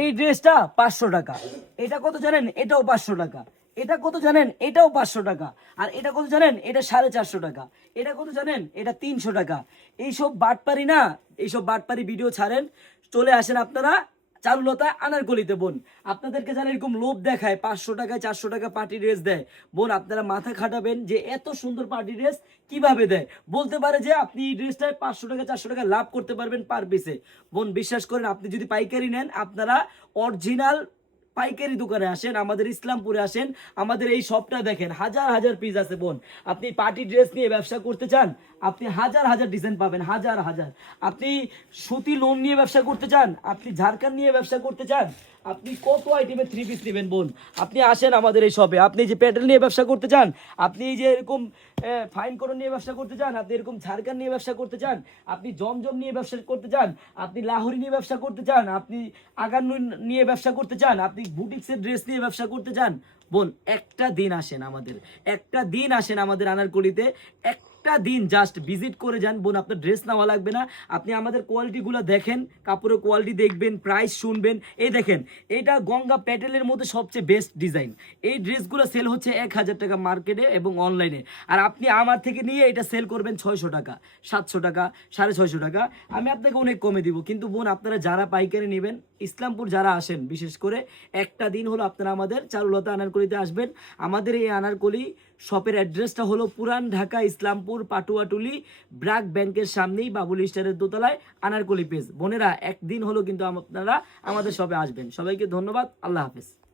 এই ড্রেসটা 500 টাকা। এটা কত জানেন? এটাও 500 টাকা। এটা কত জানেন? এটাও 500 টাকা। আর এটা কত জানেন? এটা 450 টাকা। এটা কত জানেন? এটা 300 টাকা। এইসব বাটপারি না, এইসব বাটপারি ভিডিও ছাড়েন, চলে আসেন আপনারা চারুলতা আনারকলিতে বোন। আপনাদেরকে যারা এরকম লোভ দেখায় 500 টাকায় 400 টাকা পার্টি ড্রেস দেয়, বোন আপনারা মাথা খাটাবেন যে এত সুন্দর পার্টি ড্রেস কিভাবে দেয়। বলতে পারে যে আপনি এই ড্রেসটায় 500 টাকা 400 টাকা লাভ করতে পারবেন পার পিসে। বোন বিশ্বাস করেন, আপনি যদি পাইকারি নেন, আপনারা অরিজিনাল পাইকারি দোকানে আসেন, আমাদের ইসলামপুরে আসেন, আমাদের এই শপটা দেখেন, হাজার হাজার পিস আছে বোন। আপনি পার্টি ড্রেস নিয়ে ব্যবসা করতে চান, আপনি হাজার হাজার ডিজাইন পাবেন, হাজার হাজার। আপনি সুতি লোন নিয়ে ব্যবসা করতে চান, আপনি ঝাড়খান নিয়ে ব্যবসা করতে চান, আপনি কত আইটেমের থ্রি পিস নেবেন বোন, আপনি আসেন আমাদের এই শপে। আপনি যে প্যাটেল নিয়ে ব্যবসা করতে চান, আপনি এই যে এরকম ফাইন করন নিয়ে ব্যবসা করতে চান, আপনি এরকম ঝাড়খান নিয়ে ব্যবসা করতে চান, আপনি জমজম নিয়ে ব্যবসা করতে চান, আপনি লাহোরি নিয়ে ব্যবসা করতে চান, আপনি আগান নিয়ে ব্যবসা করতে চান, আপনি বুটিক্সের ড্রেস নিয়ে ব্যবসা করতে চান, বোন একটা দিন আসেন আমাদের, একটা দিন আসেন আমাদের আনারকলিতে, একটা দিন জাস্ট ভিজিট করে যান বোন। আপনার ড্রেস নেওয়া লাগবে না, আপনি আমাদের কোয়ালিটিগুলো দেখেন, কাপড়ের কোয়ালিটি দেখবেন, প্রাইস শুনবেন। এই দেখেন, এটা গঙ্গা প্যাটেলের মধ্যে সবচেয়ে বেস্ট ডিজাইন। এই ড্রেসগুলো সেল হচ্ছে 1000 টাকা মার্কেটে এবং অনলাইনে। আর আপনি আমার থেকে নিয়ে এটা সেল করবেন 600 টাকা, 700 টাকা, 650 টাকা। আমি আপনাকে অনেক কমে দিব। কিন্তু বোন আপনারা যারা পাইকারি নেবেন, ইসলামপুর যারা আসেন, বিশেষ করে একটা দিন হলো আপনারা আমাদের চারুলতা আনারকলিতে আসবেন। আমাদের এই আনারকলি শপের অ্যাড্রেসটা হলো পুরান ঢাকা ইসলামপুর পাটুয়াটুলি ব্র্যাক ব্যাংকের সামনেই বাবুল স্টারের দোতলায় আনারকলি পেজ। বোনেরা একদিন হলো কিন্তু আপনারা আমাদের শপে আসবেন। সবাইকে ধন্যবাদ, আল্লাহ হাফেজ।